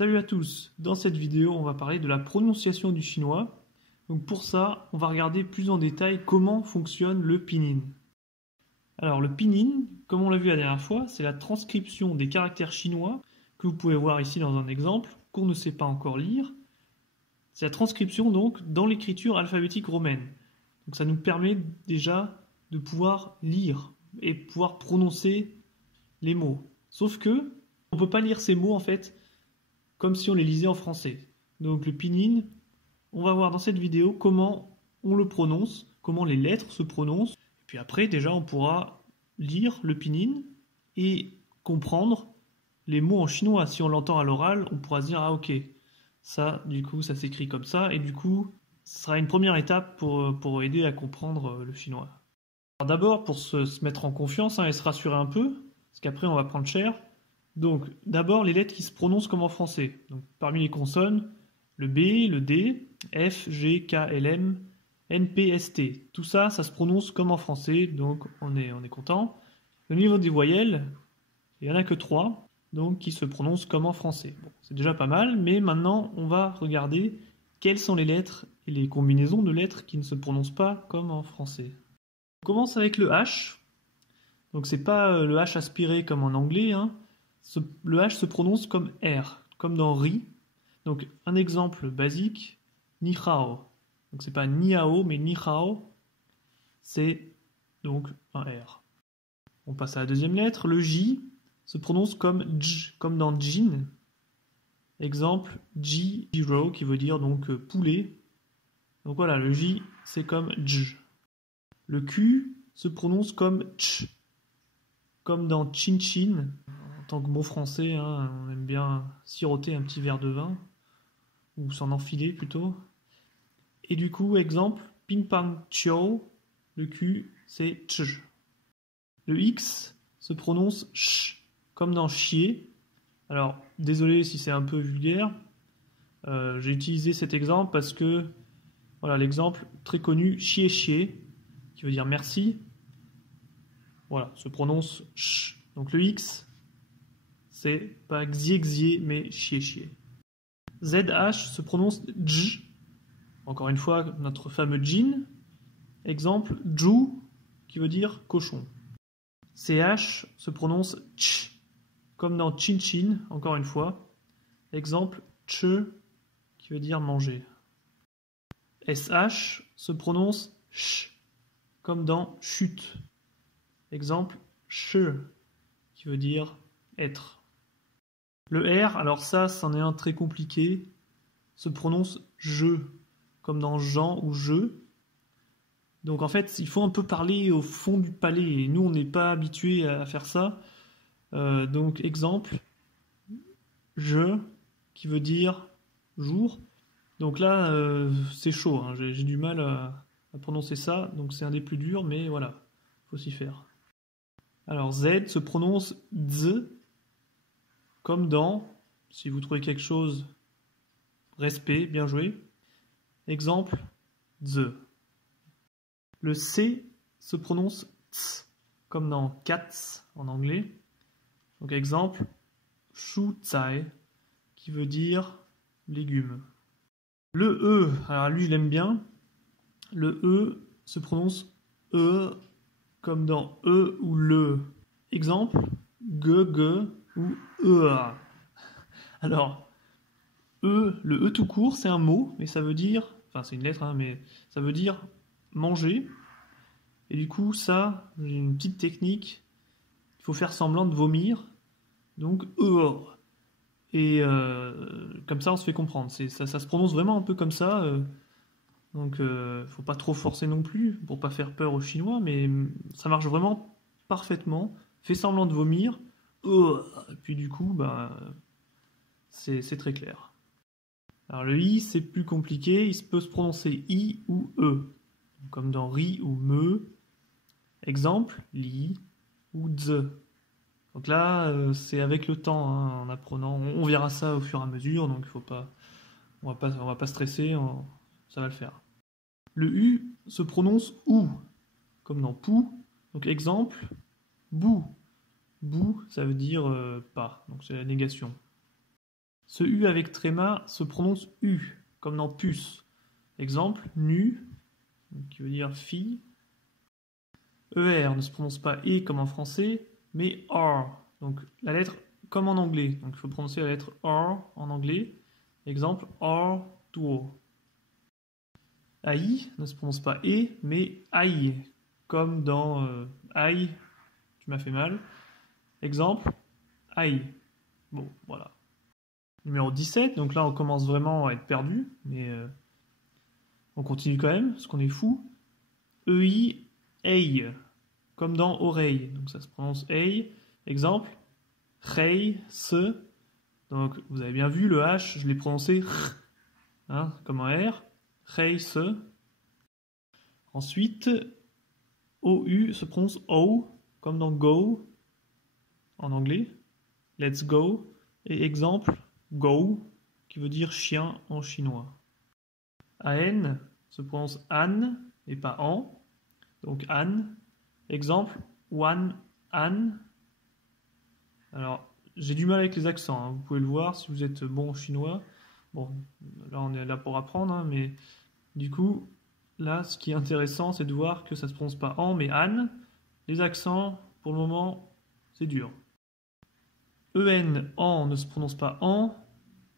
Salut à tous, dans cette vidéo on va parler de la prononciation du chinois. Donc pour ça on va regarder plus en détail comment fonctionne le pinyin. Alors le pinyin, comme on l'a vu la dernière fois, c'est la transcription des caractères chinois que vous pouvez voir ici dans un exemple qu'on ne sait pas encore lire. C'est la transcription donc dans l'écriture alphabétique romaine. Donc ça nous permet déjà de pouvoir lire et pouvoir prononcer les mots. Sauf que on ne peut pas lire ces mots en fait comme si on les lisait en français. Donc le pinyin, on va voir dans cette vidéo comment on le prononce, comment les lettres se prononcent. Et puis après, déjà, on pourra lire le pinyin et comprendre les mots en chinois. Si on l'entend à l'oral, on pourra se dire « Ah ok, ça, du coup, ça s'écrit comme ça. » Et du coup, ce sera une première étape pour aider à comprendre le chinois. Alors d'abord, pour se mettre en confiance et se rassurer un peu, parce qu'après, on va prendre cher. Donc, d'abord, les lettres qui se prononcent comme en français. Donc, parmi les consonnes, le B, le D, F, G, K, L, M, N, P, S, T. Tout ça, ça se prononce comme en français, donc on est content. Au niveau des voyelles, il n'y en a que 3, donc qui se prononcent comme en français. Bon, c'est déjà pas mal, mais maintenant, on va regarder quelles sont les lettres et les combinaisons de lettres qui ne se prononcent pas comme en français. On commence avec le H. Donc, c'est pas le H aspiré comme en anglais, hein. Le H se prononce comme R, comme dans riz. Donc un exemple basique, ni hao. Donc c'est pas ni hao, mais ni hao. C'est donc un R. On passe à la deuxième lettre. Le J se prononce comme J, comme dans jean. Exemple, Jiro, qui veut dire donc poulet. Donc voilà, le J c'est comme J. Le Q se prononce comme Ch, comme dans chin chin. En tant que bon français, hein, on aime bien siroter un petit verre de vin, ou s'en enfiler plutôt. Et du coup, exemple, ping pang chio, le Q, c'est ch. Le X se prononce ch, comme dans chier. Alors, désolé si c'est un peu vulgaire, j'ai utilisé cet exemple parce que, voilà, l'exemple très connu, chier chier, qui veut dire merci, voilà, se prononce ch. Donc le X, c'est pas xier xier, mais chier chier. ZH se prononce dj. Encore une fois, notre fameux jean. Exemple, ju, qui veut dire cochon. CH se prononce ch, comme dans chin chin, encore une fois. Exemple, che, qui veut dire manger. SH se prononce ch, comme dans chute. Exemple, che, qui veut dire être. Le R, alors ça, c'en est un très compliqué, se prononce je, comme dans Jean ou je. Donc en fait, il faut un peu parler au fond du palais, et nous, on n'est pas habitué à faire ça. Donc exemple, je, qui veut dire jour. Donc là, c'est chaud, hein, j'ai du mal à prononcer ça, donc c'est un des plus durs, mais voilà, faut s'y faire. Alors Z se prononce z, comme dans, si vous trouvez quelque chose, respect, bien joué. Exemple, the. Le C se prononce ts, comme dans cats en anglais. Donc exemple, shu tsai, qui veut dire légumes. Le E, alors lui je l'aime bien. Le E se prononce E, comme dans E ou le. Exemple, ge ou ea. Alors, E, le E tout court, c'est un mot, mais ça veut dire, enfin c'est une lettre, hein, mais ça veut dire manger. Et du coup, ça, j'ai une petite technique. Il faut faire semblant de vomir. Donc, et comme ça, on se fait comprendre. Ça se prononce vraiment un peu comme ça. Donc, faut pas trop forcer non plus pour pas faire peur aux Chinois, mais ça marche vraiment parfaitement. Fais semblant de vomir. Et puis du coup, bah, c'est très clair. Alors le I, c'est plus compliqué. Il peut se prononcer I ou E, comme dans ri ou me. Exemple, li ou dze. Donc là, c'est avec le temps, hein, en apprenant. On verra ça au fur et à mesure, donc faut pas, on va pas stresser, ça va le faire. Le U se prononce ou, comme dans pou. Donc exemple, bou. Bou, ça veut dire pas, donc c'est la négation. Ce U avec tréma se prononce U, comme dans puce. Exemple, nu, qui veut dire fille. ER ne se prononce pas E comme en français, mais R. Donc la lettre comme en anglais. Donc il faut prononcer la lettre R en anglais. Exemple, R, duo. AI ne se prononce pas E, mais AI, comme dans aïe, tu m'as fait mal. Exemple, aïe. Bon, voilà. Numéro 17, donc là on commence vraiment à être perdu, mais on continue quand même, parce qu'on est fou. EI, ei, comme dans oreille, donc ça se prononce ei. Exemple, rei, se. Donc vous avez bien vu, le H, je l'ai prononcé r, hein, comme un R. Rei, se. Ensuite, OU se prononce O, comme dans go, en anglais. Let's go. Et exemple, go, qui veut dire chien en chinois. AN se prononce an et pas an. Donc an. Exemple, one, an. Alors, j'ai du mal avec les accents, hein. Vous pouvez le voir si vous êtes bon en chinois. Bon, là on est là pour apprendre, hein, mais du coup, là ce qui est intéressant, c'est de voir que ça se prononce pas an, mais an. Les accents, pour le moment, c'est dur. EN, en, ne se prononce pas en,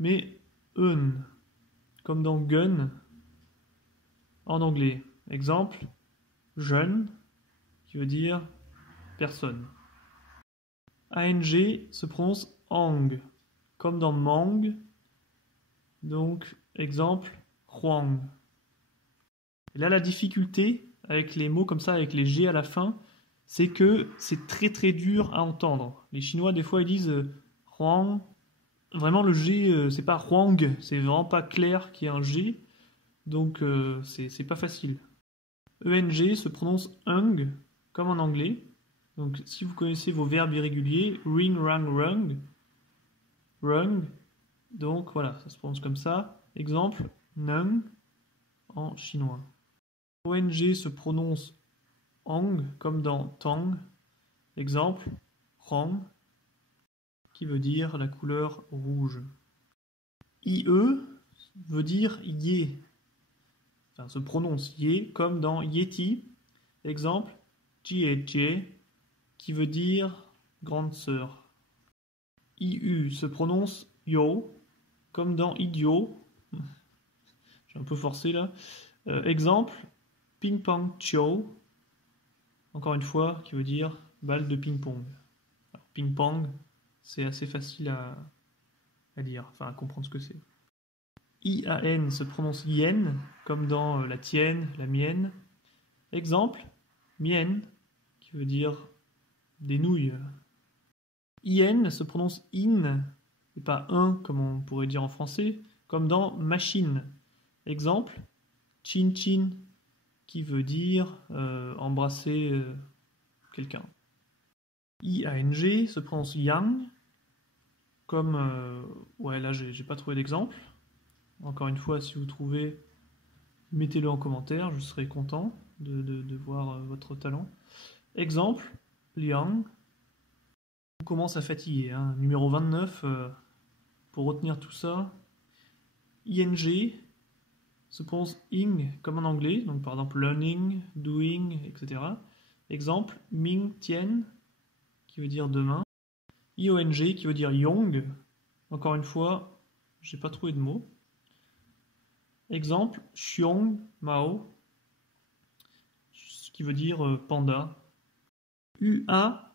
mais eun, comme dans gun en anglais. Exemple, jeune, qui veut dire personne. ANG se prononce ang, comme dans mang. Donc, exemple, huang. Et là, la difficulté avec les mots comme ça, avec les G à la fin, c'est que c'est très très dur à entendre. Les Chinois, des fois, ils disent huang. Vraiment, le G, c'est pas huang, c'est vraiment pas clair qu'il y ait un G. Donc, c'est pas facile. ENG se prononce ung, comme en anglais. Donc, si vous connaissez vos verbes irréguliers, ring, rang, rung, rung. Donc, voilà, ça se prononce comme ça. Exemple, nung, en chinois. ONG se prononce ong, comme dans tang. Exemple, rang, qui veut dire la couleur rouge. IE veut dire yé. Enfin, se prononce yé, comme dans yeti. Exemple, jie, qui veut dire grande sœur. IU se prononce yo, comme dans idiot. J'ai un peu forcé là. Exemple, ping pong chio. Encore une fois, qui veut dire balle de ping-pong. Ping pong, c'est assez facile à dire, enfin à comprendre ce que c'est. IAN se prononce yen, comme dans la tienne, la mienne. Exemple, mien, qui veut dire des nouilles. IN se prononce in, et pas un, comme on pourrait dire en français, comme dans machine. Exemple, chin chin, qui veut dire embrasser quelqu'un. IANG se prononce yang, comme... ouais, là, j'ai pas trouvé d'exemple. Encore une fois, si vous trouvez, mettez-le en commentaire, je serai content de voir votre talent. Exemple, liang. On commence à fatiguer, hein. Numéro 29, pour retenir tout ça. ING se prononce ing, comme en anglais, donc par exemple learning, doing, etc. Exemple, ming tien, qui veut dire demain. IONG, qui veut dire yong. Encore une fois, j'ai pas trouvé de mot. Exemple, xiong mao, qui veut dire panda. UA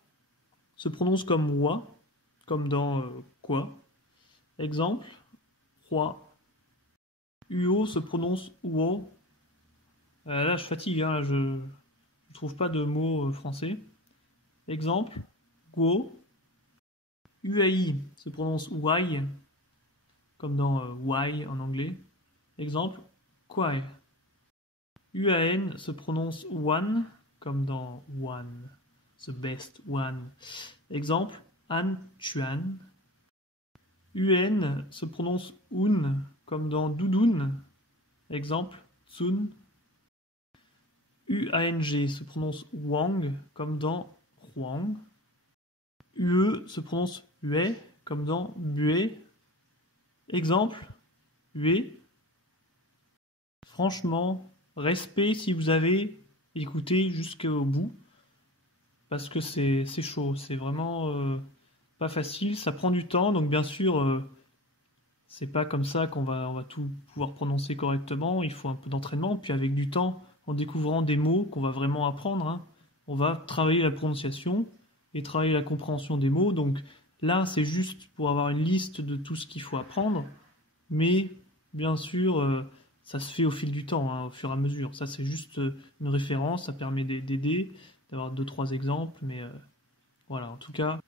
se prononce comme wa, comme dans quoi. Exemple, roi. UO se prononce uo. Là, je fatigue, hein, je ne trouve pas de mots français. Exemple, guo. UAI se prononce wai, comme dans why en anglais. Exemple, quai. UAN se prononce one, comme dans one, the best one. Exemple, an chuan. UN se prononce un, comme dans doudoun. Exemple, tsun. UANG se prononce wang, comme dans huang. UE se prononce ue, comme dans buée. exemple, huée. Franchement, respect si vous avez écouté jusqu'au bout, parce que c'est chaud, c'est vraiment pas facile, ça prend du temps, donc bien sûr, c'est pas comme ça on va tout pouvoir prononcer correctement, il faut un peu d'entraînement, puis avec du temps, en découvrant des mots qu'on va vraiment apprendre, hein, on va travailler la prononciation et travailler la compréhension des mots, donc là c'est juste pour avoir une liste de tout ce qu'il faut apprendre, mais bien sûr, ça se fait au fil du temps, hein, au fur et à mesure. Ça, c'est juste une référence, ça permet d'aider, d'avoir 2-3 exemples, mais voilà, en tout cas,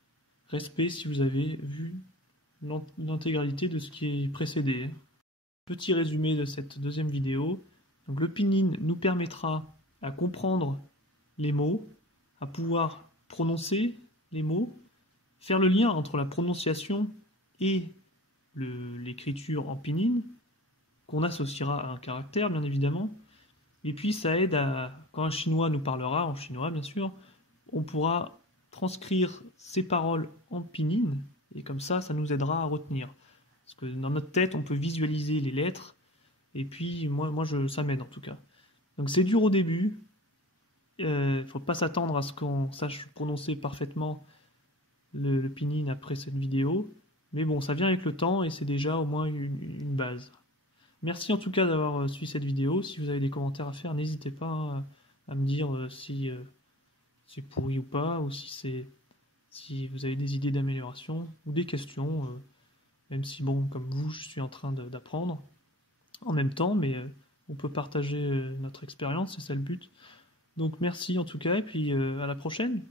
respect si vous avez vu l'intégralité de ce qui est précédé. Petit résumé de cette deuxième vidéo. Donc, le pinyin nous permettra à comprendre les mots, à pouvoir prononcer les mots, faire le lien entre la prononciation et l'écriture en pinyin, qu'on associera à un caractère, bien évidemment. Et puis, ça aide quand un Chinois nous parlera, en chinois, bien sûr, on pourra transcrire ces paroles en pinyin, et comme ça nous aidera à retenir. Parce que dans notre tête, on peut visualiser les lettres, et puis, ça m'aide en tout cas. Donc, c'est dur au début. Il ne faut pas s'attendre à ce qu'on sache prononcer parfaitement le pinyin après cette vidéo. Mais bon, ça vient avec le temps, et c'est déjà au moins une base. Merci en tout cas d'avoir suivi cette vidéo. Si vous avez des commentaires à faire, n'hésitez pas à me dire si c'est pourri ou pas, ou si vous avez des idées d'amélioration ou des questions, même si, bon, comme vous, je suis en train d'apprendre en même temps, mais on peut partager notre expérience, c'est ça le but. Donc merci en tout cas, et puis à la prochaine.